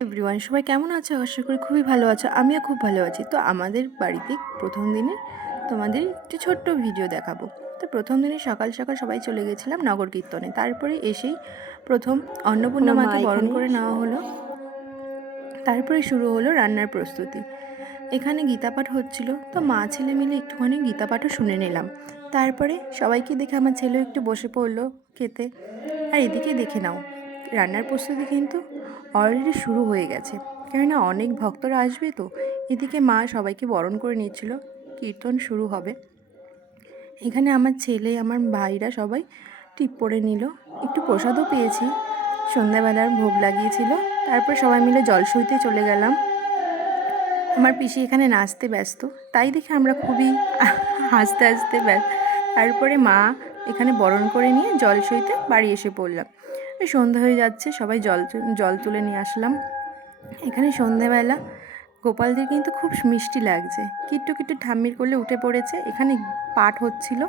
Everyone, সবাই কেমন আছো? আশা করি খুবই ভালো আছো। আমিও খুব ভালো আছি। তো আমাদের বাড়িতে প্রথম দিনে তোমাদের একটি ছোট্ট ভিডিও দেখাবো। তো প্রথম দিনে সকাল সকাল সবাই চলে গেছিলাম নগর কীর্তনে। তারপরে এসেই প্রথম অন্নপূর্ণা আমার মা মাকে বরণ এখানে করে নেওয়া হলো। তারপরে শুরু হলো রান্নার প্রস্তুতি। এখানে গীতাপাঠ হচ্ছিল, তো মা ছেলে মিলে একটুখানি গীতাপাঠও শুনে নিলাম। তারপরে সবাইকে দেখে আমার ছেলেও একটু বসে পড়লো খেতে। আর এদিকে দেখে নাও, রান্নার প্রস্তুতি কিন্তু অলরেডি শুরু হয়ে গেছে, কেননা অনেক ভক্তরা আসবে। তো এদিকে মা সবাইকে বরণ করে নিচ্ছিল, কীর্তন শুরু হবে। এখানে আমার ছেলে, আমার ভাইরা সবাই টিপ পরে নিল। একটু প্রসাদও পেয়েছি, সন্ধ্যাবেলার ভোগ লাগিয়েছিল। তারপর সবাই মিলে জল সইতে চলে গেলাম। আমার পিসি এখানে নাচতে ব্যস্ত, তাই দেখে আমরা খুবই হাসতে হাসতে তারপরে মা এখানে বরণ করে নিয়ে জল সইতে বাড়ি এসে পড়লাম। সন্ধ্যা হয়ে যাচ্ছে, সবাই জল তুলে নিয়ে আসলাম। এখানে সন্ধ্যাবেলা গোপালদের কিন্তু খুব মিষ্টি লাগছে, কিট্টু কিট্টু ঠাম্মির কোলে উঠে পড়েছে। এখানে পাঠ হচ্ছিল।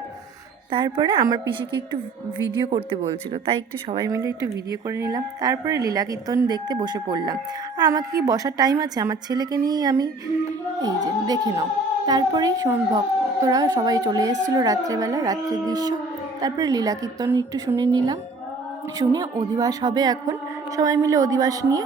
তারপরে আমার পিসিকে একটু ভিডিও করতে বলছিল, তাই একটু সবাই মিলে একটু ভিডিও করে নিলাম। তারপরে লীলা কীর্তন দেখতে বসে পড়লাম। আর আমাকে কি বসার টাইম আছে? আমার ছেলেকে নিয়েই আমি এই যে দেখে নাও। তারপরেই ভক্তরা সবাই চলে এসেছিলো রাত্রেবেলা, রাত্রের দৃশ্য। তারপরে লীলা কীর্তন একটু শুনে নিলাম। শুনে অধিবাস হবে এখন, সবাই মিলে অধিবাস নিয়ে